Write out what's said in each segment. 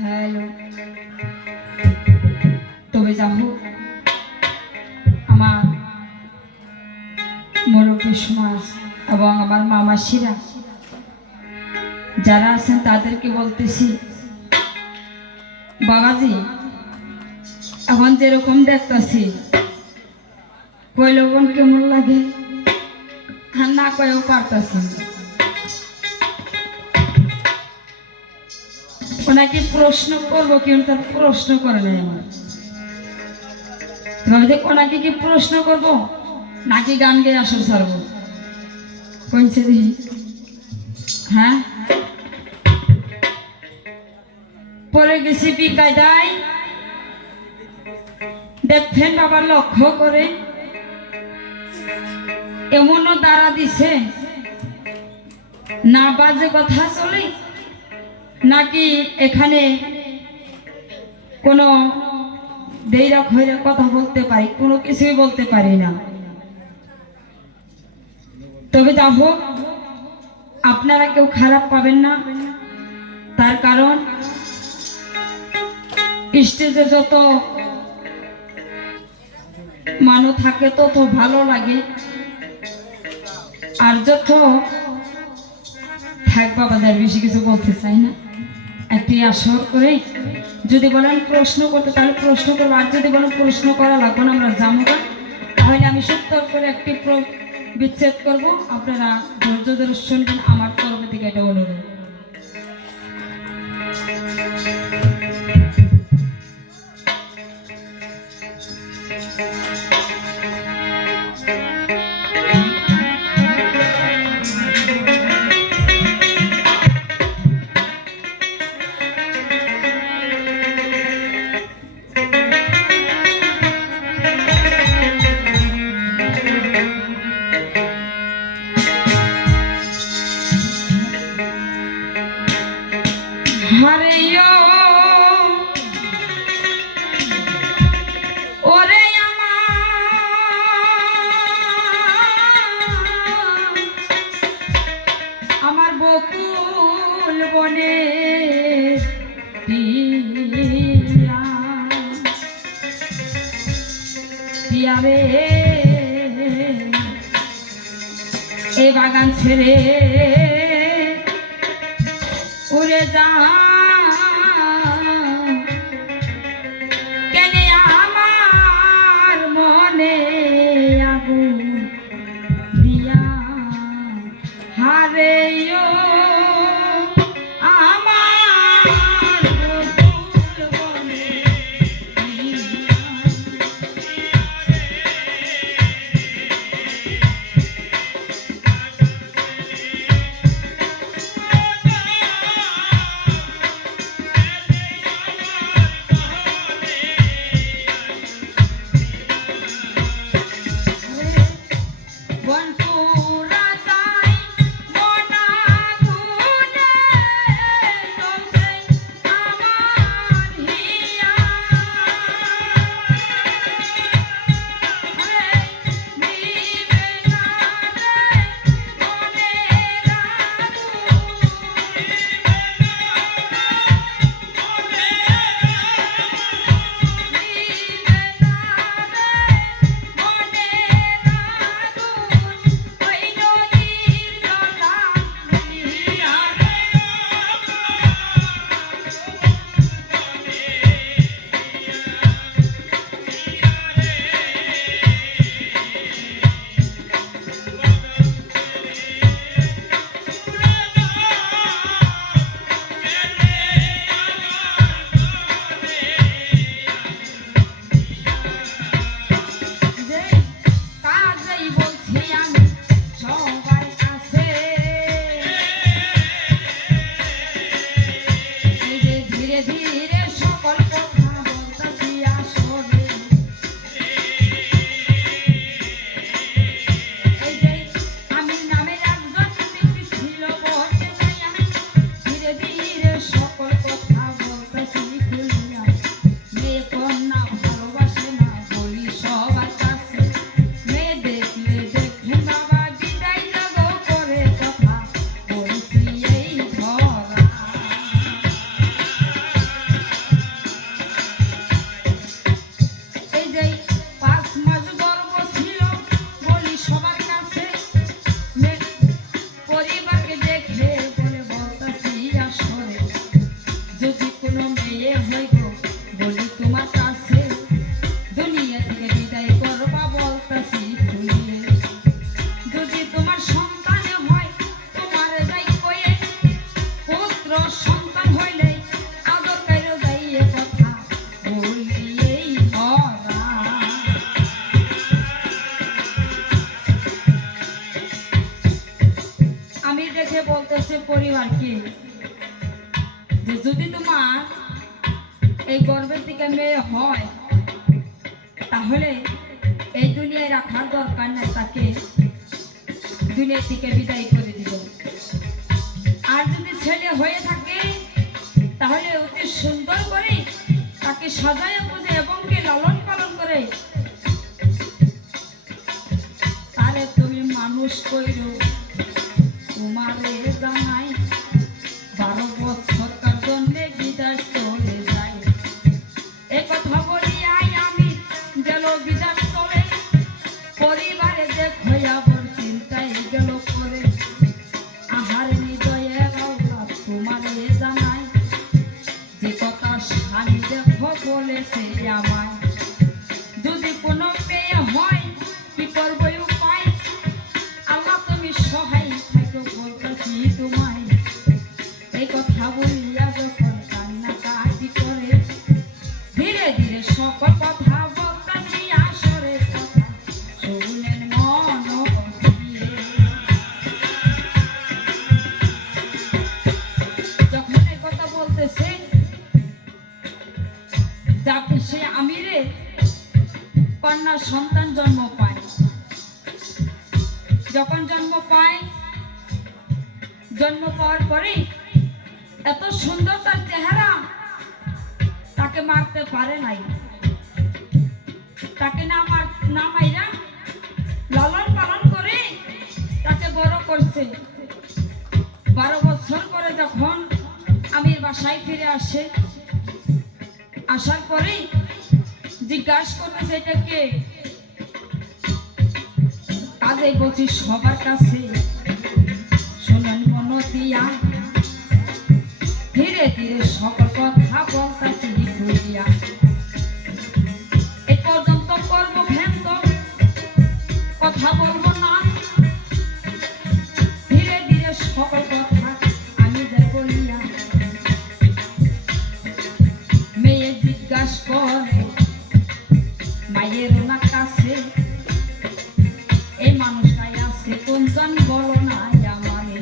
Hello, তবে যা হোক আমার মুরব্বী সমাজ এবং আমার মামাসিরা যারা আছেন তাদেরকে বলতেছি, বাবাজি এখন যেরকম দেখতেছি কইলে বোন কেমন লাগে না কয়েও পারতেছি। ওনাকে প্রশ্ন করবো কিন্তু তার প্রশ্ন করে নাই আমার। ওনাকে কি প্রশ্ন করব নাকি গান গেয়ে আসর ছাড়বো কইছে দিই? হ্যাঁ, পরে গেছি বিকায়দায় দেখছেন বাবা, লক্ষ্য করে এমনও দ্বারা দিছে না বাজে কথা চলে নাকি এখানে কোনো দেইরা খয়রা কথা বলতে পারি, কোনো কিছুই বলতে পারি না। তবে যা হোক আপনারা কেউ খারাপ পাবেন না, তার কারণ স্টেজে যত মানুষ থাকে তত ভালো লাগে, আর যত থাক বাবাদের বেশি কিছু বলতে চাই না। একটি আসর করে যদি বলেন প্রশ্ন করতে তাহলে প্রশ্ন করবো, আর যদি বলেন প্রশ্ন করা লাগবে না আমরা জানবো না, তাহলে আমি সুন্দর করে একটি বিচ্ছেদ করব। আপনারা ধৈর্য ধরে শুনবেন, আমার তরফ থেকে এটা অনুরোধ। ওরে আমার বকুল বনে পিয়া রে, এই বাগান ছেড়ে উড়ে যা দেখে বলতেছে পরিবার কি, যে যদি তোমার এই গর্ভের দিকে মেয়ে হয় তাহলে এই দুনিয়ায় রাখার দরকার নাই, তাকে দুনিয়ার থেকে বিদায় করে দিল। আর যদি ছেলে হয়ে থাকে তাহলে অতি সুন্দর করে তাকে সাজায় বুঝে এবং কে লালন পালন করে তারে তুমি মানুষ কইরো। তোমারে জানাই 12 বছরকার জন্য বিদেশ চলে যায়। এ কথা বলিয়াই আমি গেল বিদেশ চলে, পরিবারে যে হইয়া বল চিন্তায় গেল করে। আহার হৃদয়ে রাউলা তোমারে জানাই, যে কথা স্বামী দেখো বলেছে আমায়। যদি কোনো মেয়ে হয় কি করবো উপায়, আল্লাহ তুমি সহায় থাকো বলতেছি তোমায়। এই কথা বলিয়া যখন কান্নাকাটি করে, ধীরে ধীরে সকল কথা বলতেছি আসরে কথা শুনেন মন দিয়ে। যখন এই কথা বলতেছে যাকে সে আমিরে কন্যা সন্তান জন্ম পায়। যখন জন্ম পায়, জন্ম পাওয়ার পরে এত সুন্দর তার চেহারা, তাকে মারতে পারে নাই। তাকে না মাইরা লালন পালন করে তাকে বড় করছে। 12 বছর পরে যখন আমির বাসায় ফিরে আসে, আসার পরে জিজ্ঞাসা করতেছে এটা কে। কাজে বলছি সবার কাছে শোনেন মন দিয়া, ধীরে ধীরে সকল কথা বলতেছি ভুলিয়া। এ পর্যন্ত করবো ভ্যান্ত কথা বলবো না, ধীরে ধীরে সকল কথা আমি যাই বলিয়া। মেয়ে জিজ্ঞাসা করে মায়ের ওনার কাছে, এই মানুষটাই আছে কোনজন বলো না আমারে।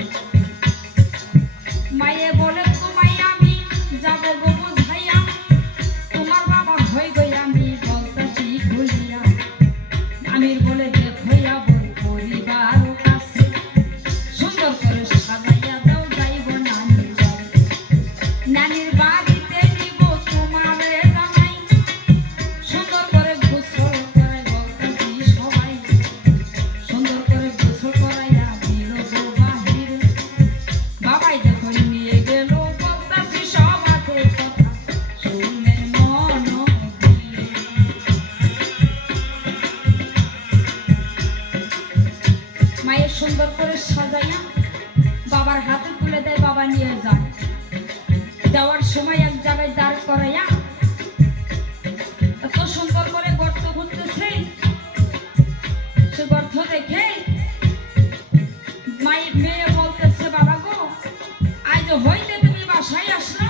মায়ে বলে তোমায় আমি যাবো গো বুঝাইয়া, তোমার বাবা হয়ে গই আমি বলতেছি ভুলিয়া। আমির বলে দেখইয়া বল পরিবার কাছে, সুন্দর করে সাজাইয়া দাও যাইব নানির বাড়ি। নানির বাড়িতে নিব তোমারে জানাই, সুন্দর করে গোসল করে বলতেছি সবাই। সুন্দর করে গোসল করাইয়া দিল গো বাহিরে, বাবাই যখন নিয়ে গেল বলতেছি সবাতে কথা শুনে মন দিয়ে। মায়ের সুন্দর করে সাজাইয়া বাবার হাতে তুলে দেয়, বাবা নিয়ে যায়। যাওয়ার সময় এক জায়গায় দাঁড় করাইয়া এত সুন্দর করে গর্ত খুঁজতেছে। সে গর্ত দেখে মেয়ে বলতেছে বাবা গো, আজ হইতে তুমি বাসায় আসলা।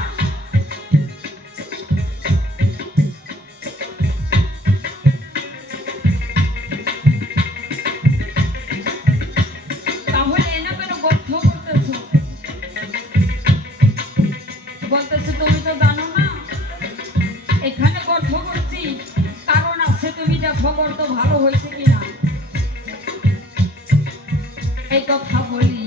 তাহলে এনে কেন গর্ত করতেছো? বলতেছে তুমি তো জানো না এখানে গর্ত করছি, কারণ আছে, তুমি দেখো গর্ত ভালো হয়েছে কিনা। এই কথা বলি